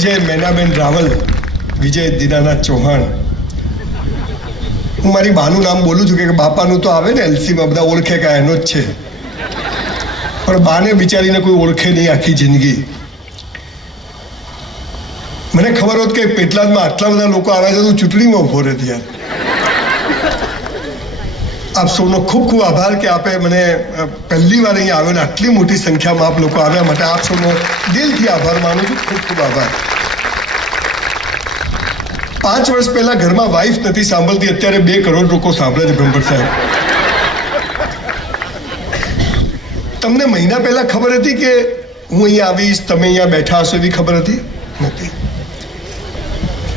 વિજય મેનાબેન રાવલ, વિજય દીનાનાથ ચૌહાણ. હું મારી બાનું નામ બોલું છું કે બાપાનું તો આવે ને એલસીમાં બધા ઓળખે કે એનો જ છે, પણ બાને બિચારીને કોઈ ઓળખે નહીં આખી જિંદગી. મને ખબર હોત કે પેટલાદમાં આટલા બધા લોકો આવ્યા છે તો ચૂંટણીમાં ઉભો રહેતી યાર. આપ સૌનો ખૂબ ખૂબ આભાર કે આપે મને પહેલી વાર અહીંયા આવ્યો ને આટલી મોટી સંખ્યામાં આપ લોકો આવ્યા માટે આપ સૌનો દિલથી આભાર માનું છું. ખૂબ ખૂબ આભાર. 5 વર્ષ પહેલા ઘરમાં વાઈફ નથી સાંભળતી, અત્યારે 2 કરોડ લોકો સાંભળે છે. બ્રહ્મભટ્ટ સાહેબ, તમને મહિના પહેલા ખબર હતી કે હું અહીંયા આવીશ, તમે અહીંયા બેઠા હશો એવી ખબર હતી? નથી.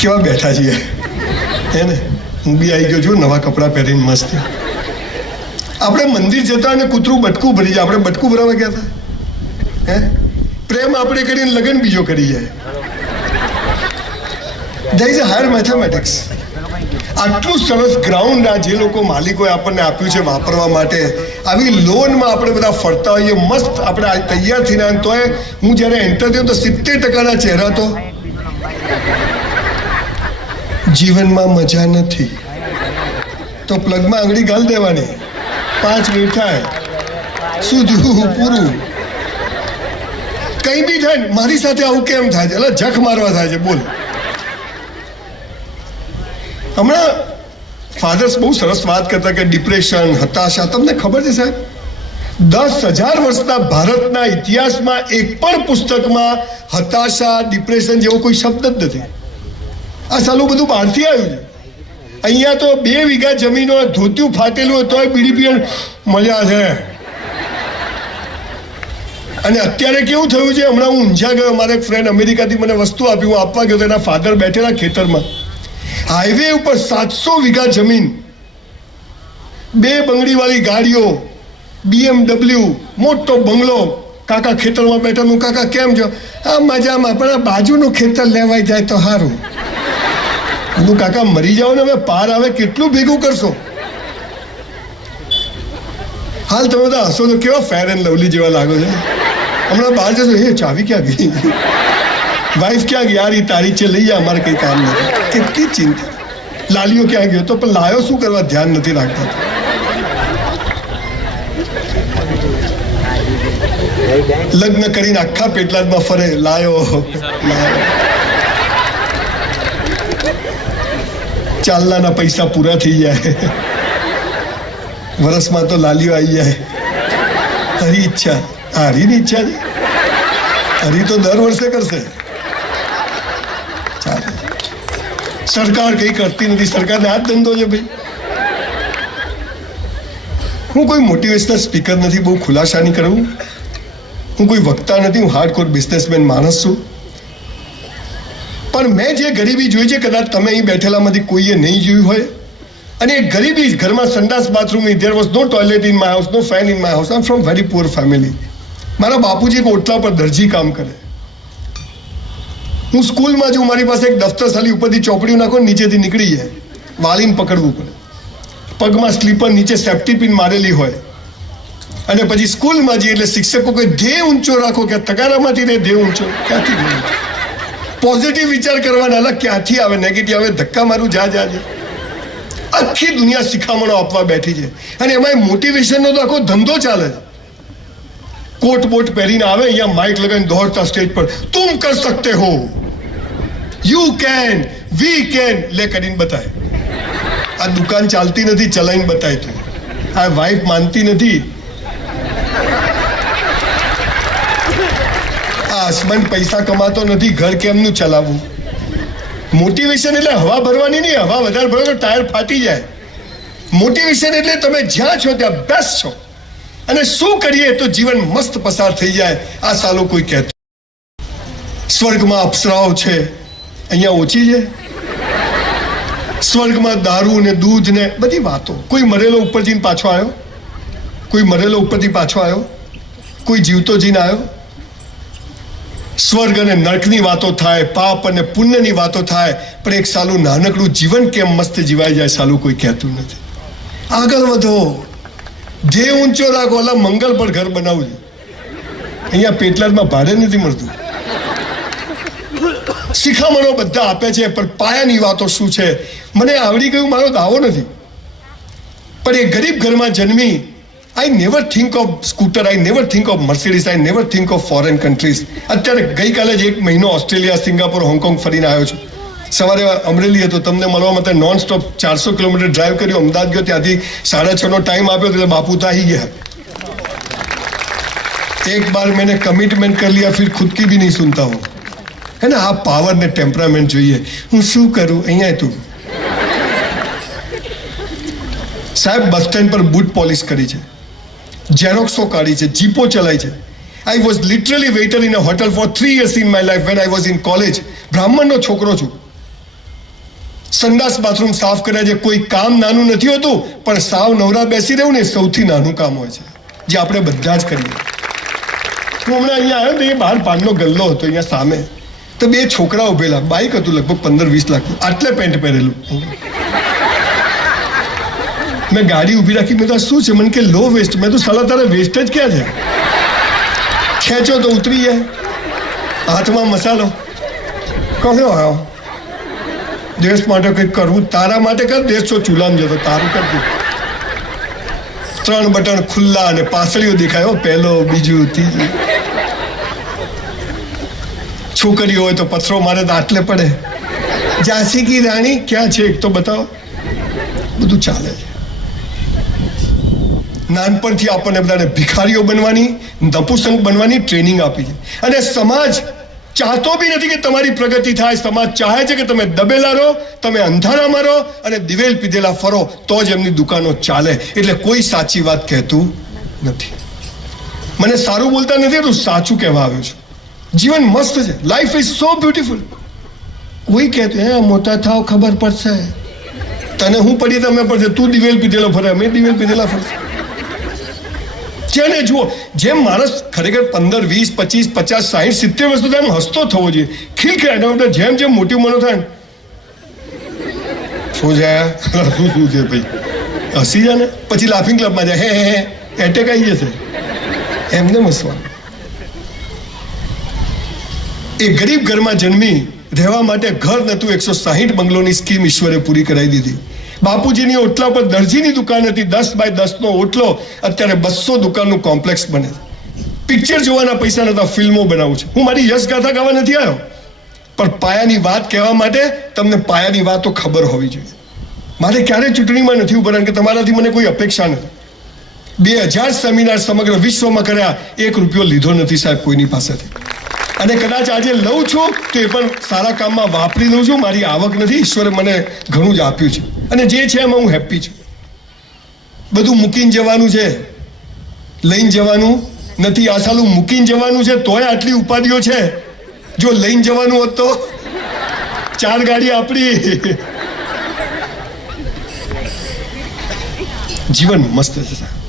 કેવા બેઠા છીએ હે ને? હું બી આવી ગયો છું નવા કપડાં પહેરીને મસ્ત. આપણે મંદિર જતા અને કૂતરું બટકું ભરી જાય, આપણે બટકું ભરાવા ગયા હતા હે? પ્રેમ આપણે કરીને લગ્ન બીજો કરી જાય. There is a higher mathematics. આટલું સરસ ગ્રાઉન્ડ આ જે લોકો માલિકોએ આપણને આપ્યું છે વાપરવા માટે, આવી લોનમાં આપણે બધા ફરતા હોઈએ મસ્ત. આપણે તૈયાર થઈને તોય હું જ્યારે એન્ટર થયો તો 70% ચહેરા તો જીવનમાં મજા નથી, તો પ્લગમાં આંગળી ગાળ દેવાની, 5 મિનિટ થાય સુધું પૂરું. કઈ બી થાય ને મારી સાથે આવું કેમ થાય છે? એટલે જખ મારવા થાય છે. બોલ. હમણાં ફાધર્સ બહુ સરસ વાત કરતા કે ડિપ્રેશન, હતાશા. તમને ખબર છે સાહેબ, 10,000 વર્ષના ભારતના ઇતિહાસમાં એક પણ પુસ્તકમાં હતાશા, ડિપ્રેશન જેવો કોઈ શબ્દ જ નથી. આ સાલું બધું બહારથી આવ્યું છે. અહીંયા તો 2 વીઘા જમીનો ધોતિયું ફાટેલું હોય તોય બીડી પીએ મજા છે. અને અત્યારે કેવું થયું છે, હમણાં હું ઊંઝા ગયો, મારા એક ફ્રેન્ડ અમેરિકાથી મને વસ્તુ આપી, હું આપવા ગયો તો એના ફાધર બેઠેલા ખેતરમાં. હાઈવે ઉપર 700 વીઘા જમીન, 2 બંગડીવાળી ગાડીઓ, BMW, મોટો બંગલો. કાકા ખેતરમાં બેઠા. હું કાકા કેમ છો? આ મજામાં, પણ આ બાજુનું ખેતર લેવાઈ જાય તો સારું. હું કાકા મરી જાઓ ને હવે પાર આવે કેટલું ભેગું કરશો? હાલ તમે બધા હસો તો કેવા ફેર એન્ડ લવલી જેવા લાગો છો. હમણાં બહાર જશો, એ ચાવી ક્યાં ગઈ, વાઈફ ક્યાં ગઈ, યાર એ તારી છે લઈ જા, અમારે કંઈ કામ નથી. કેટલી ચિંતા. લાલીઓ ક્યાં ગયો તો પણ લાયો શું કરવા ધ્યાન નથી રાખતા. લગ્ન કરીને આખા પેટલાદમાં ફરે, લાયો ચાલનાના પૈસા પૂરા થઈ જાય, વરસમાં તો લાલીઓ આવી જાય. હરી ઈચ્છા, હરીની ઈચ્છા છે. હરી તો દર વર્ષે કરશે. સરકાર કઈ કરતી નથી, સરકારને આ જ ધંધો છે ભાઈ. હું કોઈ મોટિવેશનલ સ્પીકર નથી, બહુ ખુલાસા નહીં કરું. હું કોઈ વક્તા નથી, હું હાર્ડકોર બિઝનેસમેન માણસ છું. પણ મેં જે ગરીબી જોઈ છે, કદાચ તમે અહીં બેઠેલામાંથી કોઈએ નહીં જોયું હોય. અને એ ગરીબી, ઘરમાં સંડાસ bathroom, there was no toilet in my house, no fan in my house. I am from very poor family. મારા બાપુજી એક ઓટલા પર દરજી કામ કરે. હું સ્કૂલમાં છું, મારી પાસે એક દફતર સાલી ઉપરથી ચોપડીઓ નાખો, નીચેથી નીકળી જાય, વાળીને પકડવું પડે. પગમાં સ્લીપર, નીચે સેફ્ટી પિન મારેલી હોય. અને પછી સ્કૂલમાં જઈએ એટલે શિક્ષકો કે ધ્યેય ઊંચો રાખો, કે તગારામાંથી ને ધ્યેય ઊંચો ક્યાંથી ગયો? પોઝિટિવ વિચાર કરવાના, અલગ ક્યાંથી આવે નેગેટિવ આવે? ધક્કા મારું જા. આખી દુનિયા શિખામણો આપવા બેઠી છે. અને એમાં મોટિવેશનનો તો આખો ધંધો ચાલે છે. કોટ બોટ પહેરીને આવે, અહીંયા માઇક લગાવીને દોડતા સ્ટેજ પર, તુમ કર સકતે હો, યુ કેન, વી કેન, લે કરીને બતાય. આ દુકાન ચાલતી નથી, ચલાવીને બતાય. તું આ વાઈફ માનતી નથી, આ હસબન્ડ પૈસા કમાતો નથી, ઘર કેમનું ચલાવવું? મોટિવેશન એટલે હવા ભરવાની નહીં. હવા વધારે ભરો તો ટાયર ફાટી જાય. મોટિવેશન એટલે તમે જ્યાં છો ત્યાં બેસ્ટ છો, અને શું કરીએ તો જીવન મસ્ત પસાર થઈ જાય. આ સાલો કોઈ કહેતું સ્વર્ગમાં અપ્સરાઓ છે, અહીંયા ઓછી છે. સ્વર્ગમાં દારૂ ને દૂધ ને બધી વાતો. કોઈ મરેલો ઉપર જઈને પાછો આવ્યો? કોઈ મરેલો ઉપરથી પાછો આવ્યો? કોઈ જીવતો જઈને આવ્યો? સ્વર્ગ અને નરકની વાતો થાય, પાપ અને પુણ્યની વાતો થાય, પણ એક સાલું નાનકડું જીવન કેમ મસ્ત જીવાઈ જાય સાલું કોઈ કહેતું નથી. આગળ વધો, ધ્યેય ઊંચો રાખો. અલા મંગલ પર ઘર બનાવવું છે, અહીંયા પેટલાદમાં ભાડે નથી મળતું. શિખામણો બધા આપે છે, પણ પાયાની વાતો શું છે મને આવડી ગયું મારો દાવો નથી. પણ એ ગરીબ ઘરમાં જન્મી, I never think of scooter, I never think of Mercedes, I never think of foreign countries. અત્યારે ગઈકાલે જ 1 મહિનો ઓસ્ટ્રેલિયા, સિંગાપોર, હોંગકોંગ ફરીને આવ્યો છું. સવારે અમરેલી હતો, તમને મળવા માટે નોન સ્ટોપ 400 કિલોમીટર ડ્રાઈવ કર્યું. અમદાવાદ ગયો, ત્યાંથી 6:30 ટાઈમ આપ્યો, એટલે બાપુ તો આવી ગયા. एक बार मैंने कमिटमेंट कर लिया, फिर खुद की भी नहीं सुनता हूँ, है ना. આ પાવર ને ટેમ્પરામેન્ટ જોઈએ. હું શું કરું અહીંયા તું સાહેબ? બસ સ્ટેન્ડ પર બૂટ પોલિશ કરી છે, ઝેરોક્સો કાઢી છે, જીપો ચલાવી છે. I was literally waiter in a hotel for 3 years in my life when I was in college. બ્રાહ્મણનો છોકરો છું. સંડાસ બાથરૂમ સાફ કર્યા છે. કોઈ કામ નાનું નથી હોતું, પણ સાવ નવરા બેસી રહેવું ને સૌથી નાનું કામ હોય છે, જે આપણે બધા જ કરીએ. હું હમણાં અહીંયા આવ્યો તો એ બહાર પાનનો ગલ્લો હતો અહીંયા સામે, તો 2 છોકરા ઉભેલા. બાઇક હતું લગભગ 15-20 લાખ, આટલે પેન્ટ પહેરેલું. મેં ગાડી ઊભી રાખી. મેં તો શું છે? મને કે લો વેસ્ટ. મેં તો સાલા તારા વેસ્ટ જ ક્યાં છે? ખેંચો તો ઉતરી જાય. હાથમાં મસાલો. કહ્યો હા દેશ માટે કંઈક કરવું, તારા માટે કર. દેશ છો ચૂલામ જતો, તારું કરતું. 3 બટન ખુલ્લા અને પાસળીઓ દેખાયો, પહેલો, બીજું, ત્રીજું. છોકરીઓ હોય તો પથ્થરો મારે તો આટલે પડે. ઝાંસી કી રાણી ક્યાં છે એક તો બતાવો. બધું ચાલે છે. નાનપણથી આપણને બધાને ભિખારીઓ બનવાની, નપુસંક બનવાની ટ્રેનિંગ આપી છે. અને સમાજ ચાહતો બી નથી કે તમારી પ્રગતિ થાય. સમાજ ચાહે છે કે તમે દબેલા રહો, તમે અંધારામાં રહો અને દિવેલ પીધેલા ફરો, તો જ એમની દુકાનો ચાલે. એટલે કોઈ સાચી વાત કહેતું નથી. મને સારું બોલતા નથી, તું સાચું કહેવા આવ્યો છું. જીવન મસ્ત છે. Life is so beautiful. કોઈ કહેતું હે મોટા થાવ ખબર પડશે. તને હું પડી તમે પડશે. તું દિવેલ પીધેલો ફરે, અમે દિવેલ પીધેલા ફરશે. જેને જુઓ, જેમ માણસ ખરેખર 15, 20, 25, 50, 60, 70 વર્ષ સુધી એમ હસતો થવો જોઈએ, ખીલખીલાટ. જેમ જેમ મોટી ઉંમરનો થાય શું છે શું છે ભાઈ, હસી જાય ને પછી લાફિંગ ક્લબમાં જાય, હે એટેક આવી જશે. એમને હસવાનું. એ ગરીબ ઘરમાં જન્મી, રહેવા માટે ઘર નતું, 160 બંગલોની સ્કીમ ઈશ્વરે પૂરી કરાવી દીધી. બાપુજીની ઓટલા પર દરજીની દુકાન હતી, 10 બાય 10નો ઓટલો, અત્યારે 200 દુકાનનું કોમ્પ્લેક્સ બને. પિક્ચર જોવાના પૈસા નતા, ફિલ્મો બનાવું છે. હું મારી યશ ગાથા ગાવા નથી આવ્યો, પણ પાયાની વાત કહેવા માટે તમને પાયાની વાતો ખબર હોવી જોઈએ. મારે ક્યારેય ચૂંટણીમાં નથી ઉભા રહેવાનું, કે તમારાથી મને કોઈ અપેક્ષા નથી. 2000 સેમિનાર સમગ્ર વિશ્વમાં કર્યા, 1 રૂપિયો લીધો નથી સાહેબ કોઈની પાસેથી. અને કદાચ આજે લઉં છું તો એ પણ સારા કામમાં વાપરી દઉં છું. મારી આવક નથી, ઈશ્વરે મને ઘણું જ આપ્યું છે, અને જે છે એમાં હું હેપી છું. બધું મૂકીને જવાનું છે, લઈને જવાનું નથી. આ સાલું મૂકીને જવાનું છે તોય આટલી ઉપાધિઓ છે. જો લઈને જવાનું હોત તો 4 ગાડી આપણી. જીવન મસ્ત છે સાહેબ,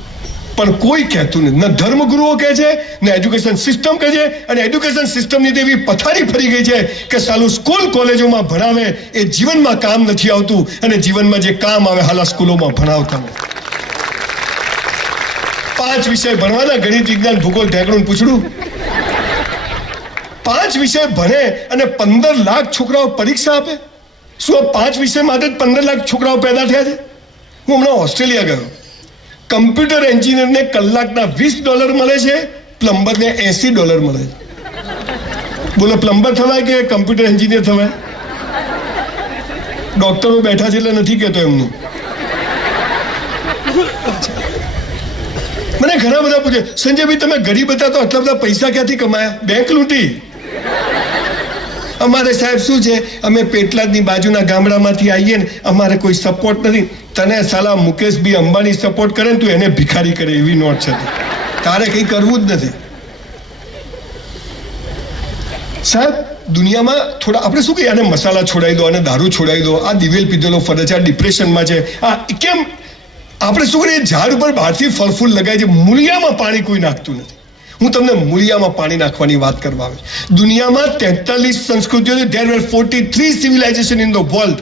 પણ કોઈ કહેતું નથી. ન ધર્મગુરુઓ કહે છે, ને એજ્યુકેશન સિસ્ટમ કહે છે. અને એજ્યુકેશન સિસ્ટમની તો એવી પથારી ફરી ગઈ છે કે સાલું સ્કૂલ કોલેજોમાં ભણાવે એ જીવનમાં કામ નથી આવતું, અને જીવનમાં જે કામ આવે હાલા સ્કૂલોમાં ભણાવતા નથી. 5 વિષય ભણવાના, ગણિત, વિજ્ઞાન, ભૂગોળ, ઢેકણું પૂછડું. 5 વિષય ભણે અને 15 લાખ છોકરાઓ પરીક્ષા આપે. શું આ 5 વિષય માટે જ 15 લાખ છોકરાઓ પેદા થયા છે? હું હમણાં ઓસ્ટ્રેલિયા ગયો. કમ્પ્યુટર એન્જિનિયરને કલાકના $20 મળે છે, પ્લમ્બરને $80 મળે છે. બોલો, પ્લમ્બર થવાય કે કમ્પ્યુટર એન્જિનિયર થવાય? ડોક્ટરો બેઠા છે એટલે નથી કહેતો એમનું. મને ઘણા બધા પૂછે, સંજયભાઈ તમે ગરીબ હતા તો આટલા બધા પૈસા ક્યાંથી કમાયા? બેંક લૂંટી. અમારે સાહેબ શું છે, અમે પેટલાદની બાજુના ગામડામાંથી આવીએ ને, અમારે કોઈ સપોર્ટ નથી. તને સાલા મુકેશભાઈ અંબાણી સપોર્ટ કરે ને તું એને ભિખારી કરે એવી નોટ છે. તારે કંઈ કરવું જ નથી સાહેબ. દુનિયામાં થોડા આપણે શું કહીએ, આને મસાલા છોડાવી દો, અને દારૂ છોડાવી દો, આ દિવેલ પીધેલો ફરે છે, આ ડિપ્રેશનમાં છે, આ કેમ? આપણે શું કરીએ, ઝાડ ઉપર બહારથી ફળ ફૂલ લગાય છે, મૂળિયામાં પાણી કોઈ નાખતું નથી. હું તમને મૂળિયામાં પાણી નાખવાની વાત કરવા આવે. દુનિયામાં 43 સંસ્કૃતિઓ, there were 43 civilization in the world.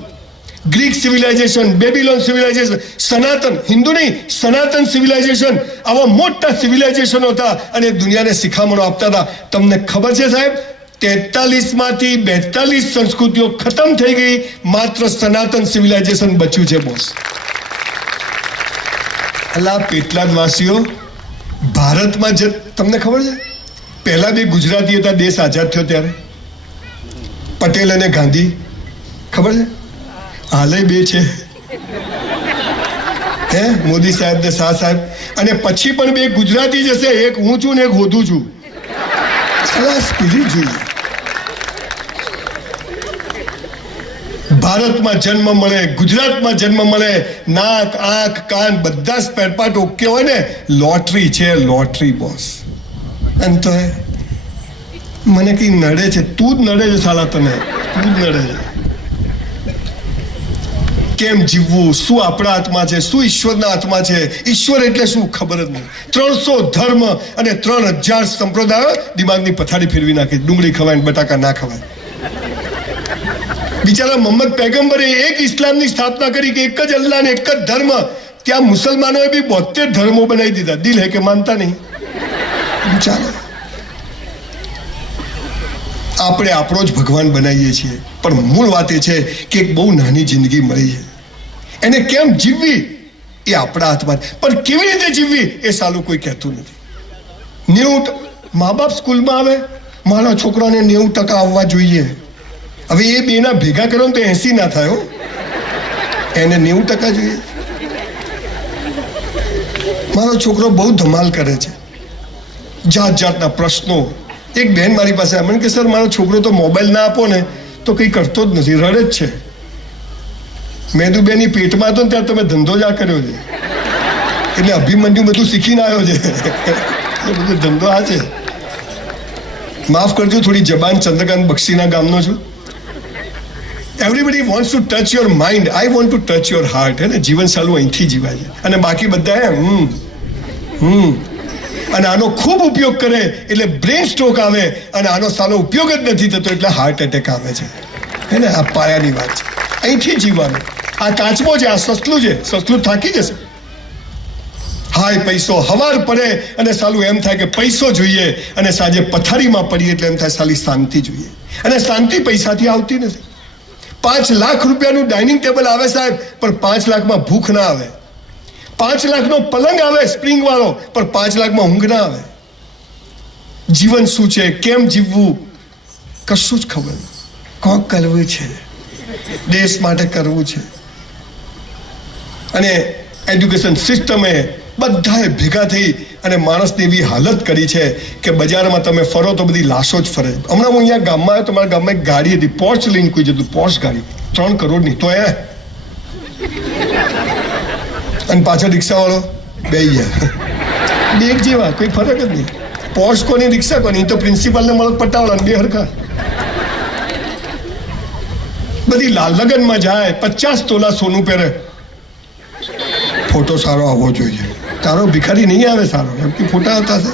Greek civilisation, બેબીલોન civilisation, સનાતન, હિન્દુ નહીં, સનાતન સિવિલાઇઝેશન, આવા મોટા સિવિલાઇઝેશનો હતા અને દુનિયાને શિખામણો આપતા હતા. તમને ખબર છે સાહેબ, 43માંથી 42 સંસ્કૃતિઓ ખતમ થઈ ગઈ, માત્ર સનાતન સિવિલાઇઝેશન બચ્યું છે બોસ. અલા પેટલાદવાસીઓ, ભારતમાં તમને ખબર છે પહેલા બે ગુજરાતી હતા દેશ આઝાદ થયો ત્યારે? પટેલ અને ગાંધી. ખબર છે? હાલે બે છે, હે મોદી સાહેબ ને શાહ સાહેબ. અને પછી પણ બે ગુજરાતી જશે, એક હું છું ને એક હોધું છું. જોઈએ ભારતમાં જન્મ મળે, ગુજરાતમાં જન્મ મળે, નાક આંખ કાન બધા સ્પેર પાર્ટ ઓકે હોય ને, લોટરી છે, લોટરી બોસ. એમ તો મને કઈ નડે છે, તું જ નડે છે સાલા, તને તું જ નડે છે. કેમ જીવવું, શું આપણા હાથમાં છે, શું ઈશ્વરના હાથમાં છે? ઈશ્વર એટલે શું ખબર જ નહીં. 300 ધર્મ અને 3000 સંપ્રદાયો દિમાગની પથારી ફેરવી નાખી. ડુંગળી ખવાય ને બટાકા ના ખવાય. બિચારા મોહમ્મદ પૈગંબરે એક ઇસ્લામની સ્થાપના કરી કે એક જ અલ્લાહ ને એક જ ધર્મ. ત્યાં મુસલમાનોએ બી 72 ધર્મો બનાવી દીધા. દિલ હે કે માનતા નહીં. ચાલો, આપણે આપણો જ ભગવાન બનાવીએ છીએ, પણ મૂળ વાત એ છે કે એક બહુ નાની જિંદગી મળી છે, એને કેમ જીવવી એ આપણા હાથમાં. પણ કેવી રીતે જીવવી એ સાલું કોઈ કહેતું નથી. 90 મા બાપ સ્કૂલમાં આવે, મારા છોકરાને 90% આવવા જોઈએ. હવે એ બેના ભેગા કરો ને તો 80 ના થાય. એને 90% જોઈએ. મારો છોકરો બહુ ધમાલ કરે છે, જાત જાતના પ્રશ્નો. એક બહેન મારી પાસે મને કે સર મારો છોકરો તો મોબાઈલ ના આપો ને તો કંઈ કરતો જ નથી, રડે જ છે. મેં તો બેની પેટમાં હતો ને ત્યાં તમે ધંધો જ આ કર્યો છે, એટલે અભિમન્યુ બધું શીખીને આવ્યો છે. બધું ધંધો આ છે. માફ કરજો, થોડી જબાન ચંદ્રકાંત બક્ષીના ગામનો છું. Everybody wants to touch your mind, I want to touch your heart. હે ને, જીવન સાલું અહીંથી જીવાય છે. અને બાકી બધા અને આનો ખૂબ ઉપયોગ કરે એટલે બ્રેન સ્ટ્રોક આવે, અને આનો સાલો ઉપયોગ જ નથી થતો એટલે હાર્ટ એટેક આવે છે. હે ને, આ પાયાની વાત છે. અહીંથી જીવવાનું. આ કાચબો છે, આ સસલું છે, સસલું થાકી જશે. હાય પૈસો, હવાર પડે અને સાલું એમ થાય કે પૈસો જોઈએ, અને સાંજે પથારીમાં પડીએ એટલે એમ થાય સાલી શાંતિ જોઈએ. અને શાંતિ પૈસાથી આવતી નથી. 5 લાખ રૂપિયાનું ડાઇનિંગ ટેબલ આવે સાહેબ, પણ 5 લાખમાં ભૂખ ના આવે. 5 લાખનો પલંગ આવે સ્પ્રિંગ વાળો, પણ 5 લાખમાં ઊંઘ ના આવે. જીવન શું છે, કેમ જીવવું, કશું જ ખબર નહીં. કોક કરવું છે, દેશ માટે કરવું છે. અને એજ્યુકેશન સિસ્ટમે બધાએ ભેગા થઈ અને માણસની એવી હાલત કરી છે કે બજારમાં તમે ફરો તો બધી લાશો જ ફરે. હમણાં હું અહીંયા ગામમાં આવ્યો તો મારા ગામમાં એક ગાડી હતી, પોર્ચ લઈને કોઈ જતું, પોર્ચ ગાડી 3 કરોડની. તો અને પાછળ રિક્ષાવાળો બે એક જેવા, કોઈ ફરક જ નહીં. પોર્ચ કોની, રિક્ષા કોની? તો પ્રિન્સિપાલને મળો પટાવાળા, બે હરખા. બધી લગ્નમાં જાય, 50 તોલા સોનું પહેરે. ફોટો સારો આવવો જોઈએ. તારો ભિખારી નહીં આવે સારો, એમ કે ફોટા આવતા છે.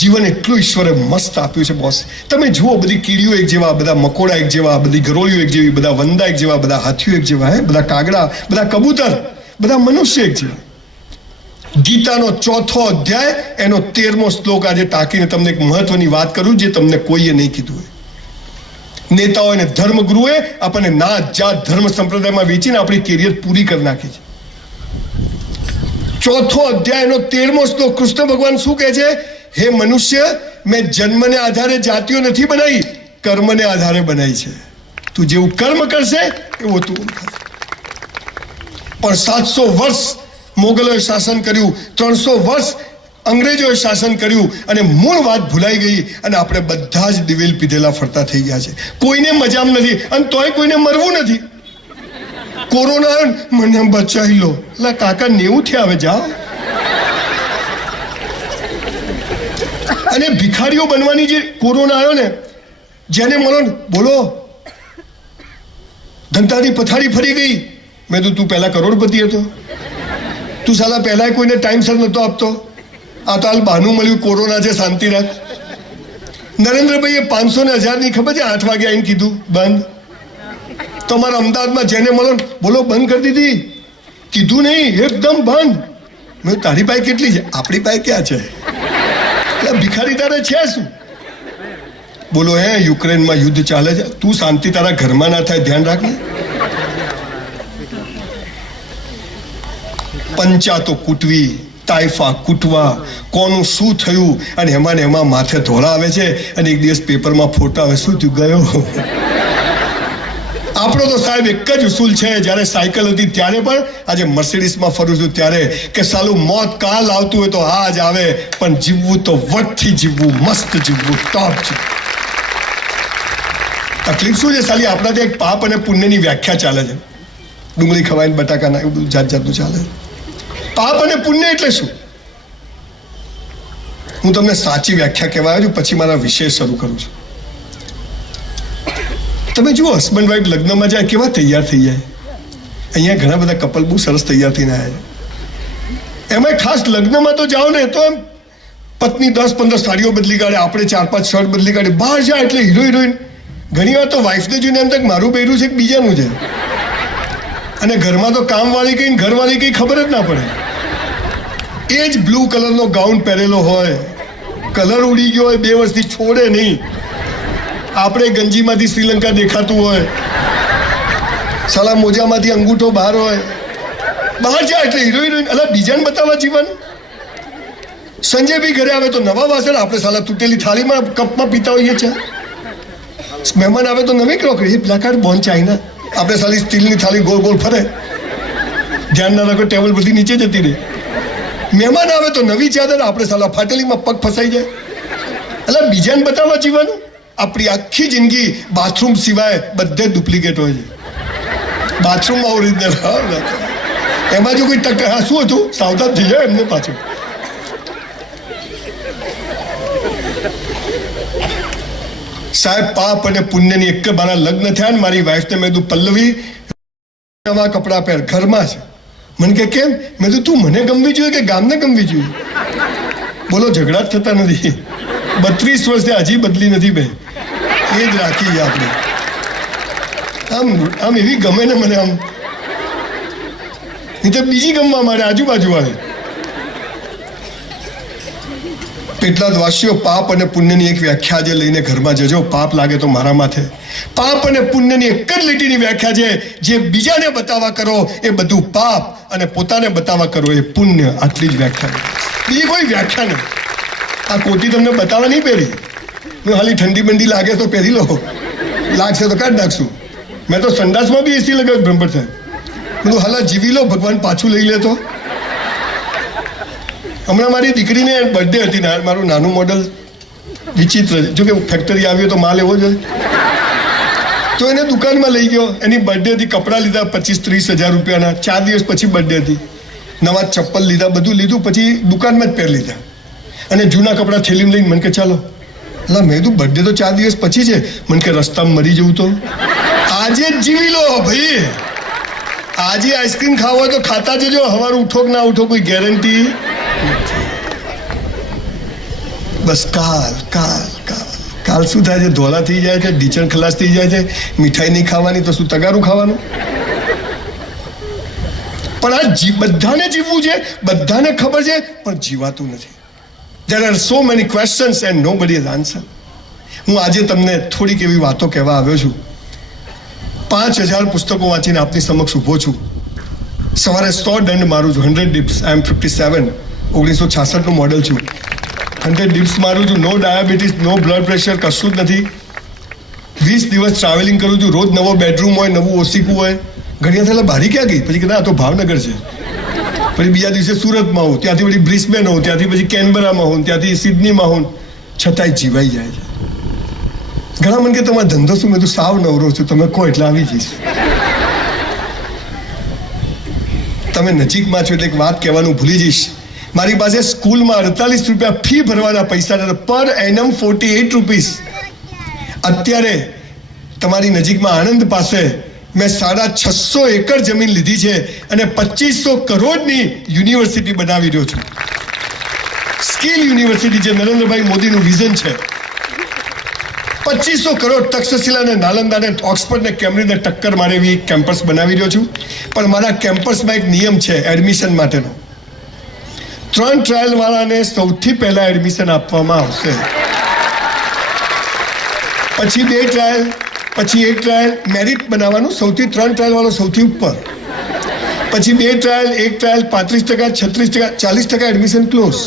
જીવન એટલું ઈશ્વરે મસ્ત આપ્યું છે બોસ. તમે જુઓ, બધી કીડીઓ એક જેવા, બધા મકોડા એક જેવા, બધી ગરોળીઓ એક જેવી, બધા વંદા એક જેવા, બધા હાથીઓ એક જેવા, બધા કાગડા, બધા કબૂતર, બધા મનુષ્ય એક જેવા. ગીતાનો 4થો અધ્યાય એનો 13મો શ્લોક આજે ટાંકીને તમને એક મહત્વની વાત કરું જે તમને કોઈએ નહીં કીધું હોય. નેતાઓ અને ધર્મગુરુએ આપણને નાત જાત ધર્મ સંપ્રદાયમાં વેચીને આપણી કેરિયર પૂરી કરી નાખી છે. 4થો અધ્યાયનો 13મો શ્લોક કૃષ્ણ ભગવાન શું કહે છે? હે મનુષ્ય, મેં જન્મને આધારે જાતિઓ નથી બનાવી, કર્મને આધારે બનાવી છે. તું જેવું કર્મ કરશે એવું તું થશે. પણ 700 વર્ષ મોગલોએ શાસન કર્યું, 300 વર્ષ અંગ્રેજોએ શાસન કર્યું, અને મૂળ વાત ભૂલાઈ ગઈ, અને આપણે બધા જ દિવેલ પીધેલા ફરતા થઈ ગયા છે. કોઈને મજામ નથી, અને તોય કોઈને મરવું નથી. કોરોના મને બચાવી લો, એટલે કાકા 90 થયા, હવે જાઓ. અને ભિખારીઓ બનવાની જે કોરોના આવ્યો ને, જેને મળો ને બોલો ધંધાની પથારી ફરી ગઈ. મેં તો તું પહેલા કરોડપતિ હતો, તું સાલા પહેલા કોઈને ટાઈમસર નતો આપતો. આ તો હાલ બહાનું મળ્યું, કોરોના છે, શાંતિ રાખ. નરેન્દ્રભાઈએ 500 ને 1000 ની ખબર છે 8 વાગે આવીને કીધું બંધ. તો અમારા અમદાવાદમાં જેને મળો બોલો બંધ કરી દીધી. કીધું નહીં, એકદમ બંધ. મેં તારી પાસે કેટલી છે? આપણી પાસે ક્યાં છે? ભિખારી તારે છે શું? બોલો હે યુક્રેનમાં યુદ્ધ ચાલે છે, તું શાંતિ તારા ઘરમાં ના થાય ધ્યાન રાખ ને. પંચાતો કૂટવી, તાઇફા કૂટવા, કોનું શું થયું, અને એમાં ને એમાં માથે ધોળા આવે છે, અને એક દિવસ પેપરમાં ફોટા આવે, શું થયું ગયો. આપણો તો સાહેબ એક જ ઉસૂલ છે, જ્યારે સાયકલ હતી ત્યારે પણ, આજે મર્સિડીઝમાં ફરું છું ત્યારે, કે સાલું મોત કાલ આવતું હોય તો આજ આવે, પણ જીવવું તો વટથી જીવવું, મસ્ત જીવવું, ટોપ જીવવું. તકલીફ શું છે સાલી, આપણા ત્યાં એક પાપ અને પુણ્યની વ્યાખ્યા ચાલે છે. ડુંગળી ખવાઈને બટાકા ના, એવું બધું જાત જાતનું ચાલે. પાપ અને પુણ્ય એટલે શું? હું તમને સાચી વ્યાખ્યા કહેવા આવ્યો છું, પછી મારા વિષય શરૂ કરું છું. તમે જુઓ, હસબન્ડ વાઈફ લગ્નમાં જાય કેવા તૈયાર થઈ જાય. અહીંયા ઘણા બધા કપલ બહુ સરસ તૈયાર થઈને આવ્યા છે. એમાં ખાસ લગ્નમાં તો જાઓ ને તો એમ પત્ની 10-15 સાડીઓ બદલી કાઢે, આપણે 4-5 શર્ટ બદલી કાઢે. બહાર જાય એટલે હીરો હિરોઈન. ઘણી વાર તો વાઈફને જોઈને એમ તક મારું પહેર્યું છે કે બીજાનું છે. અને ઘરમાં તો કામવાળી કઈ ઘરવાળી કઈ ખબર જ ના પડે. એ જ બ્લુ કલરનો ગાઉન પહેરેલો હોય, કલર ઉડી ગયો હોય, 2 વર્ષથી છોડે નહીં. આપણે ગંજીમાંથી શ્રીલંકા દેખાતું હોય, સાલા મોજામાંથી અંગૂઠો બહાર હોય. બહાર જાય એટલે હીરો હિરોઈન. અલા બીજાને બતાવવા જીવવાનું. સંજય બી ઘરે આવે તો નવા વાસણ, આપણે સાલા તૂટેલી થાળીમાં કપમાં પીતા હોઈએ છે. મહેમાન આવે તો નવી crockery, black art bone china. આપણે સાલી સ્ટીલની થાળી ગોળ ગોળ ફરે, ધ્યાન ના રાખો ટેબલ બધી નીચે જતી રહે. મહેમાન આવે તો નવી ચાદર, આપણે સાલા ફાટેલીમાં પગ ફસાઈ જાય. એટલે બીજાને બતાવવા જીવવાનું. આપણી આખી જિંદગી બાથરૂમ સિવાય બધે ડુપ્લિકેટ હોય છે. બાથરૂમમાં ઓરિજિનલ, એમાં જો કોઈ ટક, હા શું હતું, સાવધાન થઈ જાય એમને પાછું. સાહેબ પાપ અને પુણ્યની એક મારા લગ્ન થયા ને મારી વાઈફને મેં કીધું પલ્લવી નવા કપડાં પહેર, ઘરમાં છે. મને કે કેમ? મેં કીધું તું મને ગમવી જોઈએ કે ગામને ગમવી જોઈએ? બોલો ઝઘડા જ થતા નથી. 32 વર્ષથી હજી બદલી નથી ભાઈ, એ જ રાખી આપણે. આમ એવી ગમે ને મને, આમ નહીં તો બીજી ગમવા મારે આજુબાજુ આવે. એટલા જ વાસીઓ, પાપ અને પુણ્યની એક વ્યાખ્યા આજે લઈને ઘરમાં જજો. પાપ લાગે તો મારા માથે. પાપ અને પુણ્યની એક જ લીટીની વ્યાખ્યા છે, જે બીજાને બતાવવા કરો એ બધું પાપ, અને પોતાને બતાવવા કરો એ પુણ્ય. આટલી જ વ્યાખ્યા, બીજી કોઈ વ્યાખ્યા નહીં. આ કોટી તમને બતાવવા નહીં પહેરી, હું હાલી ઠંડી બંડી લાગે તો પહેરી લો, લાગશે તો કાઢ નાખશું. મેં તો સંડાસમાં બી એસી લગાવ્યું બ્રહ્મભટ્ટ સાહેબ. બધું હાલા જીવી લો, ભગવાન પાછું લઈ લે તો. હમણાં મારી દીકરીને બર્થડે હતી, મારું નાનું મોડલ વિચિત્ર છે, જોકે ફેક્ટરી આવ્યો તો માલ એવો જ હોય. તો એને દુકાનમાં લઈ ગયો, એની બર્થડે હતી, કપડાં લીધા 25-30 હજાર રૂપિયાના. 4 દિવસ પછી બર્થડે હતી, નવા ચપ્પલ લીધા, બધું લીધું, પછી દુકાનમાં જ પહેર લીધા. અને જૂના કપડાં થેલીમાં લઈને મને કે ચાલો. એટલે મેં કીધું બર્થડે તો 4 દિવસ પછી છે. મને કે રસ્તામાં મરી જવું તો આજે જ જીવી લો ભાઈ. આજે આઈસ્ક્રીમ ખાવો હોય તો ખાતા જજો, સવારે ઉઠો કે ના ઉઠો કોઈ ગેરંટી. બસ કાલ કાલ કાલ કાલ શું થાય છે? ધોળા થઈ જાય છે, ઢીચણ ખલાસ થઈ જાય છે. મીઠાઈ નહીં ખાવાની તો શું તગારું ખાવાનું? પણ આ બધાને જીવવું છે, બધાને ખબર છે, પણ જીવાતું નથી. There are so many questions and nobody has answer. હું આજે તમને થોડીક એવી વાતો કહેવા આવ્યો છું. 5000 પુસ્તકો વાંચીને આપની સમક્ષ ઊભો છું. સવારે 100 દંડ મારું છું, 100 dips. I am 57, 1966નું મોડલ છું. 100 dips મારું છું. નો ડાયાબિટીસ, નો બ્લડ પ્રેશર, કશું જ નથી. 20 દિવસ ટ્રાવેલિંગ કરું છું. રોજ નવો બેડરૂમ હોય, નવું ઓસીકું હોય. ઘણી વાર ભારી ક્યાં ગઈ? પછી કીધા આ તો ભાવનગર છે. પછી બીજા દિવસે સુરતમાં હોઉં, ત્યાંથી પછી બ્રિસ્બેન હોઉં, ત્યાંથી પછી કેનબરામાં હોઉં, ત્યાંથી સિડનીમાં હોઉં, છતાંય જીવાઈ જાય છે. ઘણા મને કે તમારો ધંધો શું? મેં તો સાવ નવરો છું, તમે કહો એટલે આવી જઈશ. તમે નજીકમાં છો એટલે એક વાત કહેવાનું ભૂલી જઈશ. મારી પાસે સ્કૂલમાં 48 રૂપિયા ફી ભરવાના પૈસા, પર એનમ 48 રૂપીસ. અત્યારે તમારી નજીકમાં આણંદ પાસે મેં 650 એકર જમીન લીધી છે અને 2500 કરોડની યુનિવર્સિટી બનાવી રહ્યો છું. સ્કિલ યુનિવર્સિટી, જે નરેન્દ્રભાઈ મોદીનું વિઝન છે. 2500 કરોડ તક્ષશિલા ને નાલંદા ને ઓક્સફર્ડ ને કેમ્બ્રિજ ને ટક્કર મારે એવી કેમ્પસ બનાવી રહ્યો છું. પણ મારા કેમ્પસમાં એક નિયમ છે એડમિશન માટેનો. 3 ટ્રાયલ વાળાને સૌથી પહેલા એડમિશન આપવામાં આવશે. પછી 2 ટ્રાયલ, પછી 1 ટ્રાયલ, મેરિટ બનાવવાનું, સૌથી 3 ટ્રાયલ વાળો સૌથી ઉપર, પછી 2 ટ્રાયલ, 1 ટ્રાયલ, 35%, 36%, 40% એડમિશન ક્લોઝ.